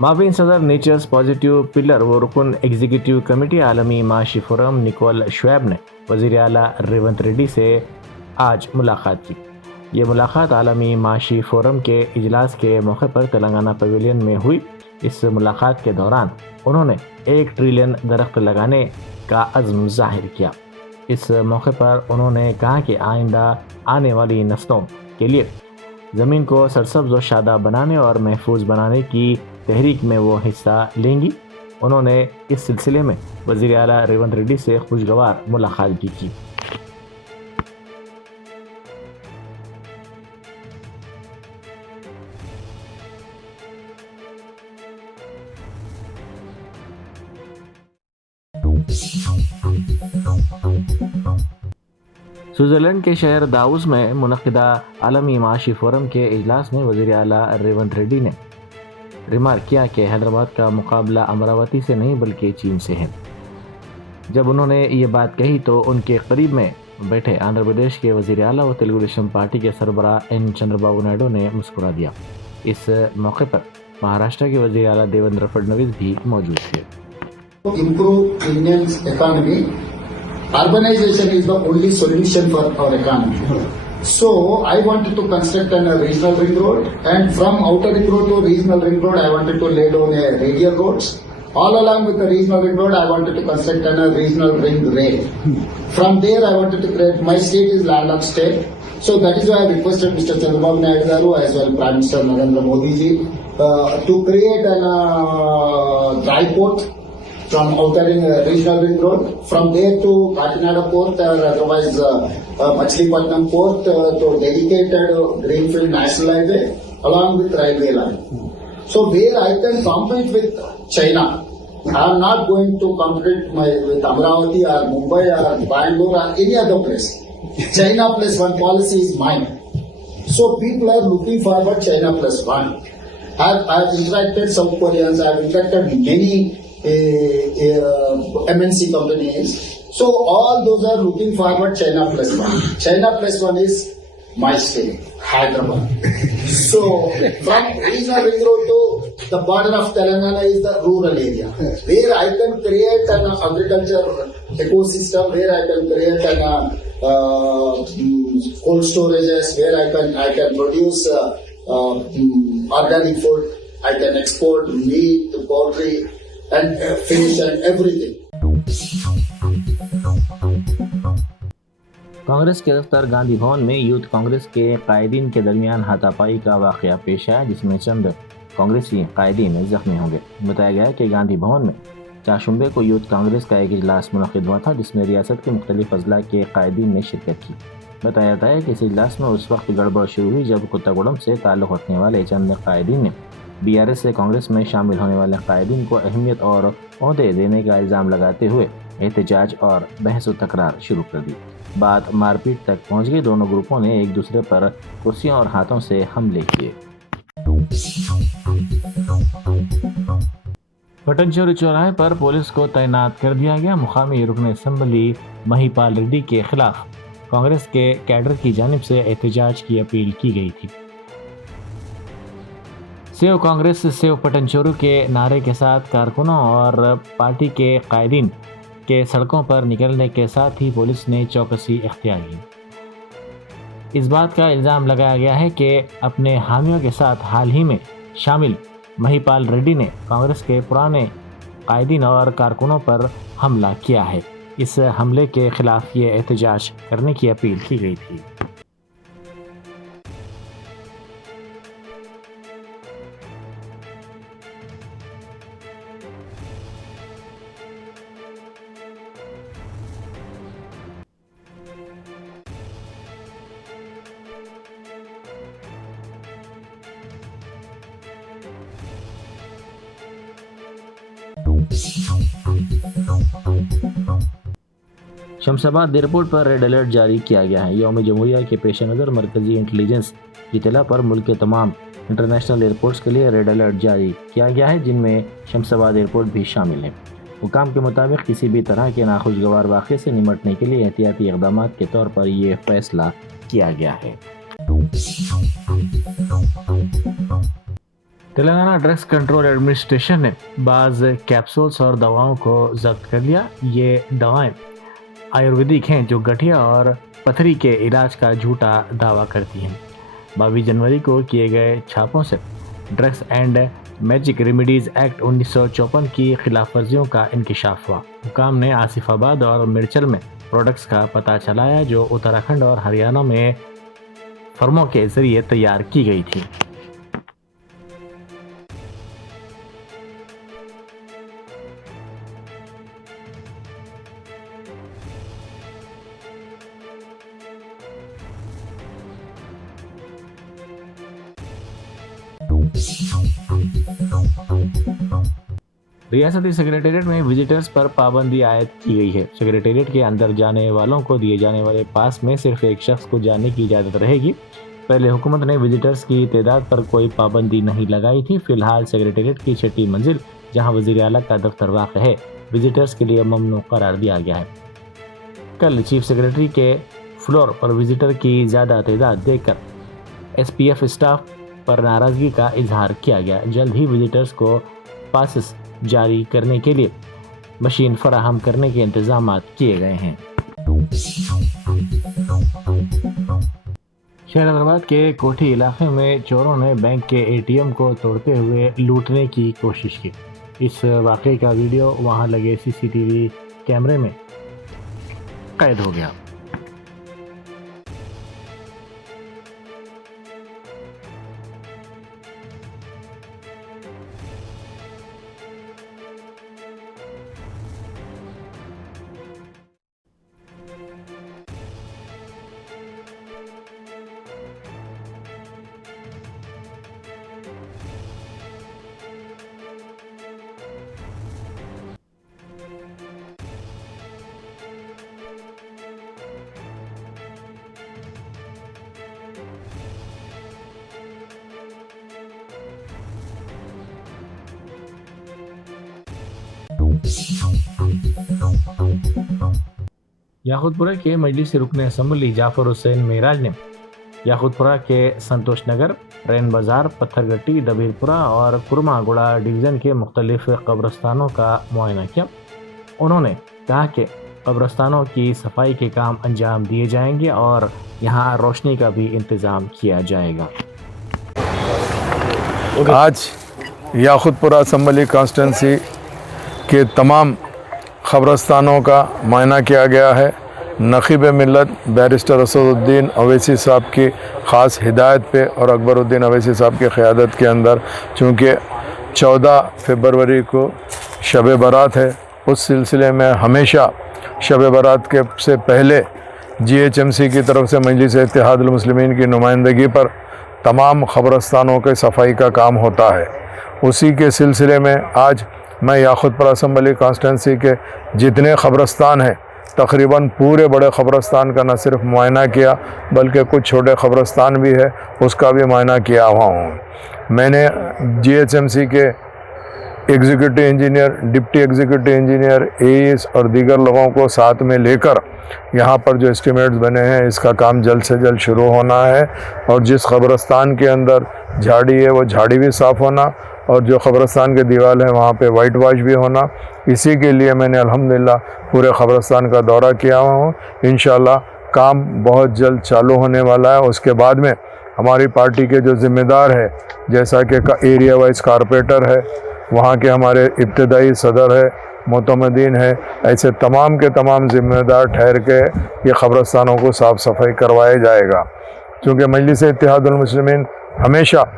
माविन सदर natures positive pillar व रुकन एग्जीक्यूटिव कमेटी आलमी माशी फोरम निकोल शुएब ने वज़ीर आला रेवंत रेड्डी से आज मुलाकात की। ये मुलाकात आलमी माशी फोरम के इजलास के मौके पर तेलंगाना पवेलियन में हुई। इस मुलाकात के दौरान उन्होंने 1 ट्रिलियन दरख्त लगाने का अज़्म जाहिर किया। इस मौके पर उन्होंने कहा कि आइंदा आने वाली नस्लों के लिए ज़मीन को सरसब्ज व शादाब बनाने और महफूज बनाने की तहरीक में वो हिस्सा लेंगी। उन्होंने इस सिलसिले में वज़ीर आला रेवंत रेड्डी से खुशगवार मुलाकात भी की। स्विट्ज़रलैंड के शहर दावोस में मुनक़िदा आलमी माशी फोरम के इजलास में वज़ीर आला रेवंत रेड्डी ने रिमार्क किया कि हैदराबाद का मुकाबला अमरावती से नहीं बल्कि चीन से है। जब उन्होंने ये बात कही तो उनके करीब में बैठे आंध्र प्रदेश के वज़ीर आला व तेलुगु देशम पार्टी के सरबराह एन चंद्रबाबू नायडू ने मुस्कुरा दिया। इस मौके पर महाराष्ट्र के वज़ीर आला देवेंद्र फडणवीस भी मौजूद थे। Improve Indian's economy. Urbanization is the only solution for our economy. So I wanted to construct a regional ring road, and from outer ring road to regional ring road, I wanted to lay down a radial roads. All along with the regional ring road, I wanted to construct a regional ring rail. From there, I wanted to create. My state is landlocked state, so that is why I requested Mr. Chandrababu Naidu garu as well Prime Minister Narendra Modi ji to create a dry port from outer regional ring road, from there to Kakinada port or otherwise Machilipatnam port to dedicated greenfield national highway along with railway line. So where I can compete with China, I am not going to compete with Amravati or Mumbai or Bangalore or any other place. China plus one policy is mine. So people are looking forward China plus one. I have interacted South Koreans, I have interacted many MNC companies. So all those are looking forward China plus one. China plus one is my state, Hyderabad. So from regional ring road to the border of Telangana is the rural area, where I can create an agriculture ecosystem, where I can create an cold storages, where I can produce organic food, I can export meat, poultry, and finish and everything. Congress के दफ्तर गांधी भवन में youth Congress के कायदीन के दरमियान हाथापाई का वाकया पेश आया, जिसमें चंद कांग्रेसी कायदीन जख्मी होंगे। बताया गया कि गांधी भवन में चाशुंबे को यूथ कांग्रेस का एक इजलास मुनक़िद हुआ था, जिसमें रियासत के मुख्तलिफ अजला के कायदीन ने शिरकत की। बताया जाता है कि इस इजलास में उस वक्त गड़बड़ शुरू हुई जब कुत्तागुड़म से ताल्लुक़ रखने वाले चंद कायदीन ने BRS से कांग्रेस में शामिल होने वाले कायदीन को अहमियत और ओहदे देने का इल्ज़ाम लगाते हुए एहतजाज और बहस व तकरार शुरू कर दी। बात मारपीट तक पहुंच गई। दोनों ग्रुपों ने एक दूसरे पर कुर्सियों और हाथों से हमले किए। पटनचोरी चौराहे पर पुलिस को तैनात कर दिया गया। मुकामी रुकन असम्बली महिपाल रेड्डी के खिलाफ कांग्रेस के कैडर की जानिब से एहतजाज की अपील की गई थी। सेव कांग्रेस सेव पटनचोरू के नारे के साथ कारकुनों और पार्टी के कायदीन के सड़कों पर निकलने के साथ ही पुलिस ने चौकसी इख्तियार की। इस बात का इल्ज़ाम लगाया गया है कि अपने हामियों के साथ हाल ही में शामिल महिपाल रेड्डी ने कांग्रेस के पुराने कायदीन और कारकुनों पर हमला किया है। इस हमले के खिलाफ ये एहतजाज करने की अपील की गई थी। शमशाबाद एयरपोर्ट पर रेड अलर्ट जारी किया गया है। यौम जमहूरिया के पेश नज़र मरकजी इंटेलिजेंस की इत्तला पर मुल्क के तमाम इंटरनेशनल एयरपोर्ट्स के लिए रेड अलर्ट जारी किया गया है, जिनमें शमशाबाद एयरपोर्ट भी शामिल है। हुकाम के मुताबिक किसी भी तरह के नाखुशगवार वाक़े से निमटने के लिए एहतियाती इक़दाम के तौर पर यह फैसला किया गया है। तेलंगाना ड्रग्स कंट्रोल एडमिनिस्ट्रेशन ने बाज़ कैप्सूल्स और दवाओं को जब्त कर लिया। ये दवाएं आयुर्वेदिक हैं जो गठिया और पथरी के इलाज का झूठा दावा करती हैं। 22 जनवरी को किए गए छापों से drugs and magic remedies act 1954 की खिलाफ वर्जियों का इंकशाफ हुआ। हुकाम ने आसिफाबाद और मिर्चल में प्रोडक्ट्स का पता चलाया जो उत्तराखंड और हरियाणा में फर्मों के जरिए तैयार की गई थी। रियासती सेक्रेटेरिएट में विजिटर्स पर पाबंदी आयद की गई है। सेक्रेटेरिएट के अंदर जाने वालों को दिए जाने वाले पास में सिर्फ एक शख्स को जाने की इजाज़त रहेगी। पहले हुकूमत ने विजिटर्स की तादाद पर कोई पाबंदी नहीं लगाई थी। फिलहाल सेक्रेटेरिएट की 6ठी मंजिल जहां वज़ीर आला का दफ्तर वाक़ है, विजिटर्स के लिए ममनू करार दिया गया है। कल चीफ सेक्रेटरी के फ्लोर पर विजिटर की ज़्यादा तादाद देखकर SPF स्टाफ पर नाराज़गी का इजहार किया गया। जल्द ही विजिटर्स को पासेस जारी करने के लिए मशीन फराहम करने के इंतजाम किए गए हैं। शहर हैदराबाद के कोठी इलाके में चोरों ने बैंक के ATM को तोड़ते हुए लूटने की कोशिश की। इस वाक़े का वीडियो वहां लगे CCTV कैमरे में कैद हो गया। याकूतपुरा के मजलिस रुकन असम्बली जाफर हुसैन मेराज ने याकूतपुरा के संतोष नगर, रैन बाज़ार, पत्थरगट्टी, दबीरपुरा और कुरमागुड़ा डिवीज़न के मुख्तलिफ कब्रस्तानों का मुआयना किया। उन्होंने कहा कि कब्रस्तानों की सफाई के काम अंजाम दिए जाएंगे और यहाँ रोशनी का भी इंतज़ाम किया जाएगा। आज याकूतपुरा असम्बली कॉन्स्टिट्यूंसी के तमाम ख़बरस्तानों का मुआयना किया गया है। नक़ीब मिल्लत बैरिस्टर असदुद्दीन अवैसी साहब की ख़ास हिदायत पे और अकबरुद्दीन अवैसी साहब की क़यादत के अंदर, चूँकि 14 फरवरी को शब बारात है, उस सिलसिले में हमेशा शब बारात के से पहले GHMC की तरफ से मजलिस इत्तेहादुल मुस्लिमीन की नुमाइंदगी पर तमाम ख़बरस्तानों के सफाई का काम होता है। उसी के सिलसिले में आज मैं याकूतपुरा असम्बली कॉन्स्टिट्यूंसी के जितने ख़बरस्तान हैं, तकरीबन पूरे बड़े ख़बरस्तान का न सिर्फ मुआयना किया बल्कि कुछ छोटे ख़बरस्तान भी है, उसका भी मुआयना किया हुआ हूँ। मैंने GHMC के executive engineer, deputy executive engineer, AEs और दीगर लोगों को साथ में लेकर यहाँ पर जो एस्टिमेट्स बने हैं, इसका काम जल्द से जल्द शुरू होना है और जिस ख़बरस्तान के अंदर झाड़ी है वो झाड़ी भी साफ़ होना और जो ख़बरस्तान के दीवार है वहाँ पे वाइट वॉश भी होना। इसी के लिए मैंने अल्हम्दुलिल्लाह पूरे ख़बरस्तान का दौरा किया हुआ हूँ। इंशाअल्लाह काम बहुत जल्द चालू होने वाला है। उसके बाद में हमारी पार्टी के जो ज़िम्मेदार है, जैसा कि एरिया वाइज कारपोरेटर है, वहाँ के हमारे इब्तदाई सदर है, मोतमदीन है, ऐसे तमाम के तमाम ज़िम्मेदार ठहर के ये ख़बरस्तानों को साफ़ सफाई करवाया जाएगा। क्योंकि मजलिस इत्तेहादुल मुस्लिमीन हमेशा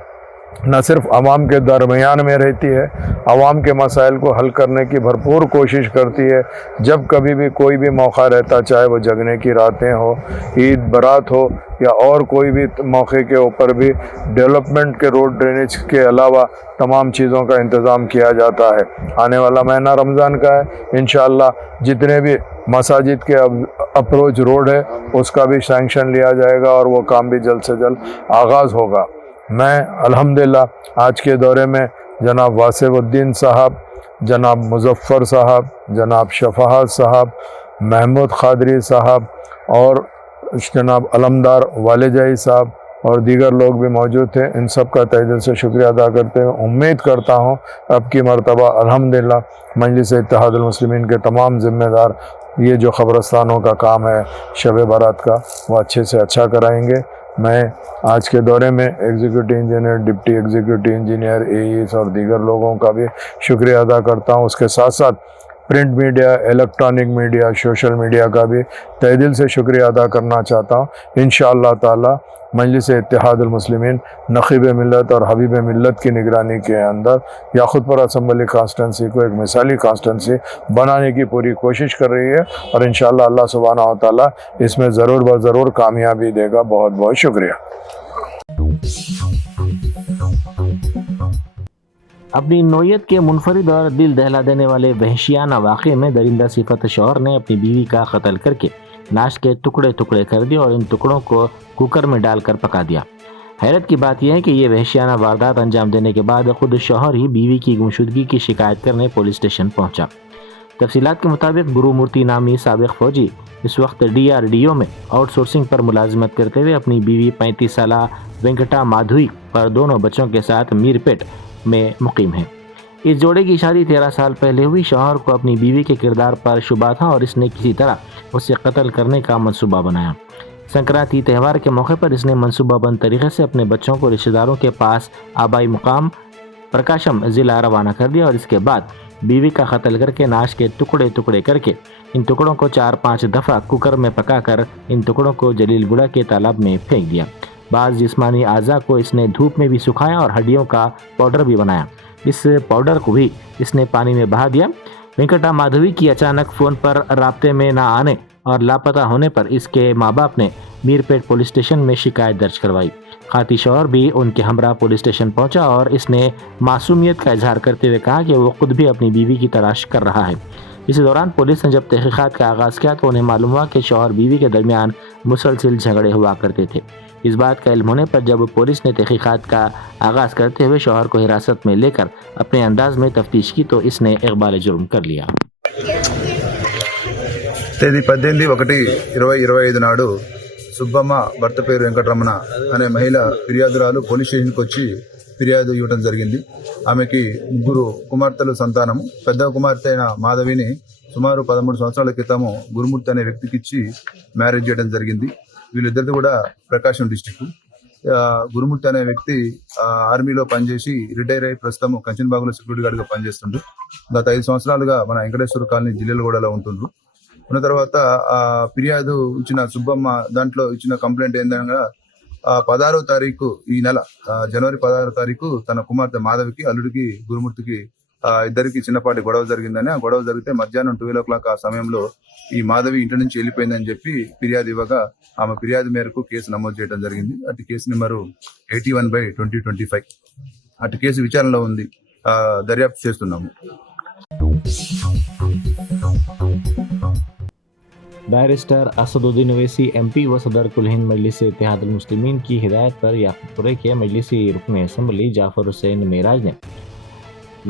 न सिर्फ आवाम के दरमियान में रहती है, आवाम के मसाइल को हल करने की भरपूर कोशिश करती है। जब कभी भी कोई भी मौका रहता, चाहे वो जगने की रातें हो, ईद बारात हो या और कोई भी मौके के ऊपर भी डेवलपमेंट के रोड ड्रेनेज के अलावा तमाम चीज़ों का इंतज़ाम किया जाता है। आने वाला महीना रमज़ान का है, इंशाअल्लाह जितने भी मसाजिद के अप्रोच रोड है उसका भी सैंक्शन लिया जाएगा और वो काम भी जल्द से जल्द आगाज़ होगा। मैं अल्हम्दुलिल्लाह आज के दौरे में जनाब वासिउद्दीन साहब, जनाब मुज़फ़्फ़र साहब, जनाब शफ़ाअत साहब, महमूद क़ादरी साहब और जनाब अलमदार वालेजाई साहब और दीगर लोग भी मौजूद थे। इन सब का तहे दिल से शुक्रिया अदा करते हुए उम्मीद करता हूँ अब की मरतबा अल्हम्दुलिल्लाह मजलिस इत्तेहादुल मुस्लिमीन के तमाम ज़िम्मेदार ये जो ख़बरस्तानों का काम है शब बारात का वो अच्छे से अच्छा कराएंगे। मैं आज के दौरे में executive engineer, deputy executive engineer, AES और दीगर लोगों का भी शुक्रिया अदा करता हूँ। उसके साथ साथ print media, electronic media, social media का भी तहे दिल से शुक्रिया अदा करना चाहता हूँ। इंशाअल्लाह ताला मजलिस इत्तेहादुल मुस्लिमीन नखीब मिल्लत और हबीब मिल्लत की निगरानी के अंदर याकुतपुरा असम्बली कॉन्स्टिट्यूंसी को एक मिसाली कॉन्स्टिट्यूंसी बनाने की पूरी कोशिश कर रही है और इंशाअल्लाह अल्लाह सुब्हानहू व तआला इसमें ज़रूर ब ज़रूर कामयाबी देगा। बहुत बहुत शुक्रिया। अपनी नौयत के मुनफरिद और दिल दहला देने वाले वहशियाना वाक़े में दरिंदा सिफत शौहर ने अपनी बीवी का कत्ल करके नाश के टुकड़े टुकड़े कर दिए और इन टुकड़ों को कुकर में डालकर पका दिया। हैरत की बात यह है कि ये वहशियाना वारदात अंजाम देने के बाद खुद शौहर ही बीवी की गुमशुदगी की शिकायत करने पुलिस स्टेशन पहुंचा। तफसीलात के मुताबिक गुरुमूर्ति नामी साबिक फौजी इस वक्त DRDO में आउटसोर्सिंग पर मुलाजिमत करते हुए अपनी बीवी 35 साला वेंकटा माधवी और दोनों बच्चों के साथ मीरपेट में मुकीम है। इस जोड़े की शादी 13 साल पहले हुई। शौहर को अपनी बीवी के किरदार पर शुबा था और इसने किसी तरह उसे कत्ल करने का मंसूबा बनाया। संक्रांति त्यौहार के मौके पर इसने मंसूबाबंद तरीके से अपने बच्चों को रिश्तेदारों के पास आबाई मुकाम प्रकाशम ज़िला रवाना कर दिया और इसके बाद बीवी का कत्ल करके नाश के टुकड़े टुकड़े करके इन टुकड़ों को 4-5 दफ़ा कुकर में पकाकर इन टुकड़ों को जलीलगुड़ा के तालाब में फेंक दिया। बाज़ जिस्मानी आज़ा को इसने धूप में भी सुखाया और हड्डियों का पाउडर भी बनाया। इस पाउडर को भी इसने पानी में बहा दिया। वेंकटा माधवी की अचानक फ़ोन पर राब्ते में ना आने और लापता होने पर इसके माँ बाप ने मीरपेट पुलिस स्टेशन में शिकायत दर्ज करवाई। खाती शौहर भी उनके हमरा पुलिस स्टेशन पहुंचा और इसने मासूमियत का इजहार करते हुए कहा कि वो खुद भी अपनी बीवी की तलाश कर रहा है। इसी दौरान पुलिस ने जब तहकीकात का आगाज़ किया तो उन्हें मालूम हुआ कि शौहर बीवी के दरमियान मुसलसल झगड़े हुआ करते थे। इस बात का इल्म होने पर जब पुलिस ने तहकीकात का आगाज़ करते हुए शौहर को हिरासत में लेकर अपने अंदाज में तफ्तीश की तो इसने इक़बाल जुर्म कर लिया। తేదీ 18/1/2025 నాడు సుబ్బమ్మ భర్త పేరు వెంకటరమణ అనే మహిళ ఫిర్యాదురాలు పోలీస్ స్టేషన్కి వచ్చి ఫిర్యాదు ఇవ్వడం జరిగింది. ఆమెకి ముగ్గురు కుమార్తెలు సంతానము. పెద్ద కుమార్తె అయిన మాధవిని సుమారు 13 సంవత్సరాల క్రితము గురుమూర్తి అనే వ్యక్తికి ఇచ్చి మ్యారేజ్ చేయడం జరిగింది. వీళ్ళిద్దరిది కూడా ప్రకాశం డిస్టిక్. గురుమూర్తి అనే వ్యక్తి ఆర్మీలో పనిచేసి రిటైర్ అయి ప్రస్తుతం కంచన్బాగులో సెక్యూరిటీ గార్డ్గా పనిచేస్తుండ్రు. గత 5 సంవత్సరాలుగా మన వెంకటేశ్వర కాలనీ జిల్లెలగూడలో ఉంటుండ్రు. ఉన్న తర్వాత ఫిర్యాదు ఇచ్చిన సుబ్బమ్మ దాంట్లో ఇచ్చిన కంప్లైంట్ ఏందనగా 16వ తారీఖు ఈ నెల జనవరి 16వ తారీఖు తన కుమార్తె మాధవికి అల్లుడికి గురుమూర్తికి ఇద్దరికి చిన్నపాటి గొడవ జరిగిందని, ఆ గొడవ జరిగితే మధ్యాహ్నం 12 o'clock ఆ సమయంలో ఈ మాధవి ఇంటి నుంచి వెళ్ళిపోయిందని చెప్పి ఫిర్యాదు ఇవ్వగా ఆమె ఫిర్యాదు మేరకు కేసు నమోదు చేయడం జరిగింది. అటు కేసు నెంబరు 81/2025. అటు కేసు విచారణలో ఉంది, దర్యాప్తు చేస్తున్నాము. बैरिस्टर असदुद्दीन ओवैसी MP व सदर कुल हिंद मजलिस इत्तेहादुल मुस्लिमीन की हिदायत पर याकुतपुरे के मजलिसी रुकन असम्बली जाफर हुसैन मेराज ने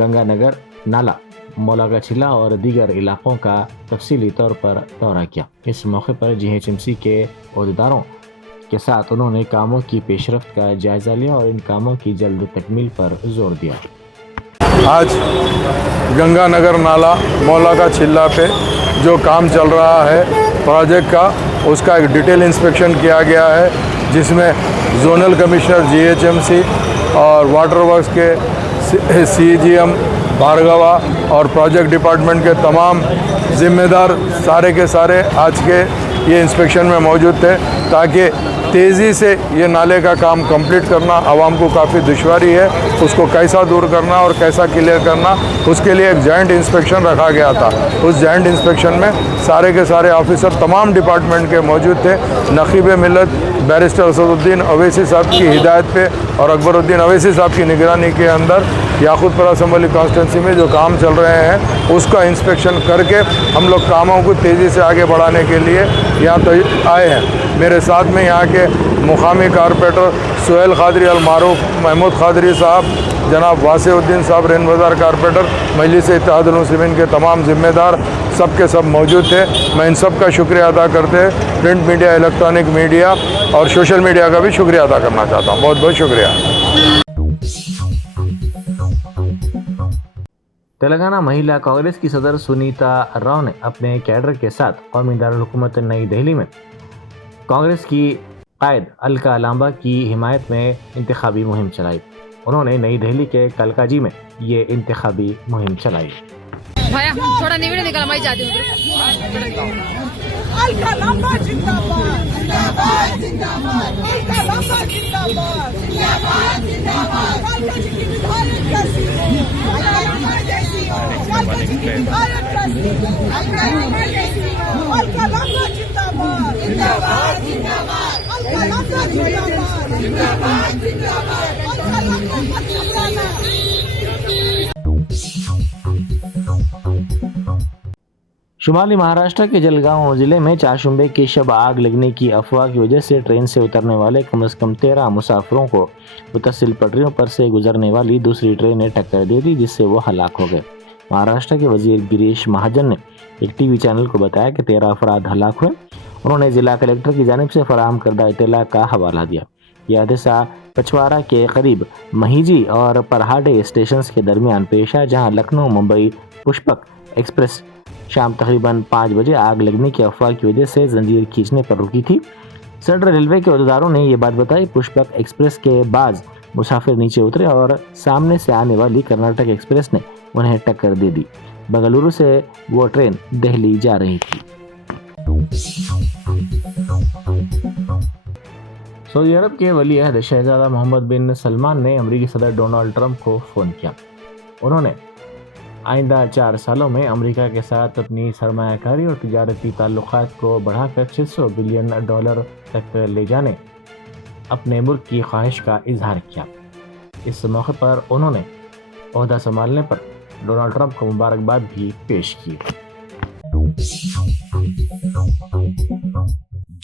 गंगानगर, नाला, मौलागा छिला और दीगर इलाकों का तफसीली तौर पर दौरा किया। इस मौके पर GHMC के अहदेदारों के साथ उन्होंने कामों की पेशरफ्त का जायज़ा लिया और इन कामों की जल्द तकमील पर जोर दिया। आज गंगानगर नाला मौलागा छिल्ला पे जो काम चल रहा है प्रोजेक्ट का, उसका एक डिटेल इंस्पेक्शन किया गया है, जिसमें जोनल कमिश्नर GHMC और वाटर वर्क्स के CGM भार्गवा और प्रोजेक्ट डिपार्टमेंट के तमाम जिम्मेदार सारे के सारे आज के ये इंस्पेक्शन में मौजूद थे, ताकि तेज़ी से ये नाले का काम कंप्लीट करना आवाम को काफ़ी दुश्वारी है, उसको कैसा दूर करना और कैसा क्लियर करना, उसके लिए एक जॉइंट इंस्पेक्शन रखा गया था। उस जॉइंट इंस्पेक्शन में सारे के सारे ऑफिसर तमाम डिपार्टमेंट के मौजूद थे। नखीब मिल्लत बैरिस्टर असदुद्दीन ओवैसी साहब की हिदायत पे और अकबरुद्दीन ओवैसी साहब की निगरानी के अंदर याकुतपुरा असम्बली कॉन्स्टिट्यूंसी में जो काम चल रहे हैं उसका इंस्पेक्शन करके हम लोग कामों को तेज़ी से आगे बढ़ाने के लिए यहाँ तो आए हैं। मेरे साथ में यहाँ के मुकामी कारपोरेटर सुहेल खादरी अल मारूफ, महमूद खादरी साहब, जनाब वासिउद्दीन साहब रेन बाज़ार कारपोरेटर, मजलिस इत्तेहादुल मुस्लिमीन के तमाम ज़िम्मेदार, सबके सब मौजूद थे। मैं इन सब का शुक्रिया अदा करते प्रिंट मीडिया, इलेक्ट्रॉनिक मीडिया और सोशल मीडिया का भी शुक्रिया अदा करना चाहता हूँ। बहुत बहुत शुक्रिया। तेलंगाना महिला कांग्रेस की सदर सुनीता राव ने अपने कैडर के साथ कौमी दारुल हुकूमत नई दिल्ली में कांग्रेस की कायद अलका लांबा की हिमायत में इंतखाबी मुहिम चलाई। उन्होंने नई दिल्ली के कलकाजी में ये इंतखाबी मुहिम चलाई। भैया थोड़ा निवेदन निकाला, मैं जाती हूँ। अलका लांबा जिंदाबाद, जिंदाबाद, जिंदाबाद। अलका लांबा जिंदाबाद, जिंदाबाद, जिंदाबाद। अलका जी की विधायक कैसी हो? अलका लांबा जैसी हो। अलका जी की विधायक कैसी हो? अलका लांबा जैसी हो। अलका लांबा जिंदाबाद, जिंदाबाद, जिंदाबाद। अलका लांबा जिंदाबाद, जिंदाबाद, जिंदाबाद। अलका लांबा मत घबराना। शुमाली महाराष्ट्र के जलगांव जिले में चारशुंबे के शब आग लगने की अफवाह की वजह से ट्रेन से उतरने वाले कम से कम 13 मुसाफिरों को मुतसिल पटरियों पर से गुजरने वाली दूसरी ट्रेन ने टक्कर दे दी, जिससे वो हलाक हो गए। महाराष्ट्र के वजीर गिरीश महाजन ने एक टीवी चैनल को बताया कि 13 अफराद हलाक हुए। उन्होंने जिला कलेक्टर की जानिब से फराहम करदा इत्तला का हवाला दिया। यह हादसा पचवाड़ा के करीब महीजी और परहाडे स्टेशन के दरमियान पेश है, जहाँ लखनऊ मुंबई पुष्पक एक्सप्रेस शाम तकरीबन 5 बजे आग लगने की अफवाह की वजह से जंजीर खींचने पर रुकी थी। सेंट्रल रेलवे के अहदेदारों ने ये बात बताई। पुष्पक एक्सप्रेस के बाद मुसाफिर नीचे उतरे और सामने से आने वाली कर्नाटक एक्सप्रेस ने उन्हें टक्कर दे दी। बेंगलुरु से वो ट्रेन दिल्ली जा रही थी। सऊदी अरब के वली अहद शहजादा मोहम्मद बिन सलमान ने अमेरिकी सदर डोनाल्ड ट्रंप को फ़ोन किया। उन्होंने आइंदा 4 सालों में अमेरिका के साथ अपनी सरमायाकारी और तिजारती ताल्लुकात को बढ़ाकर $600 बिलियन तक ले जाने अपने मुल्क की ख्वाहिश का इजहार किया। इस मौके पर उन्होंने ओहदा संभालने पर डोनाल्ड ट्रंप को मुबारकबाद भी पेश की।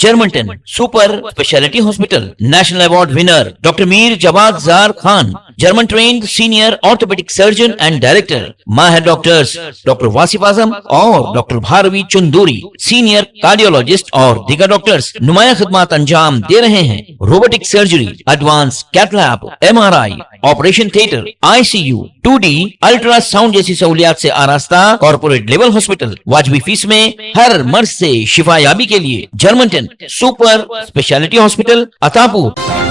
Germanton super speciality hospital national award winner doctor Mir Jawad Zar Khan, German trained senior orthopaedic surgeon and director, माहिर डॉक्टर्स डॉक्टर वासिफ आजम और doctor Bharvi Chanduri, senior cardiologist और दीगर डॉक्टर्स नुमाया खिदमत अंजाम दे रहे हैं। Robotic surgery, advance cath lab, MRI, operation theatre, ICU, 2D ultrasound जैसी सहूलियात से आरास्ता कॉर्पोरेट लेवल हॉस्पिटल। वाजबी फीस में हर मर्ज से शिफायाबी के लिए Germanton super speciality hospital, Attapur.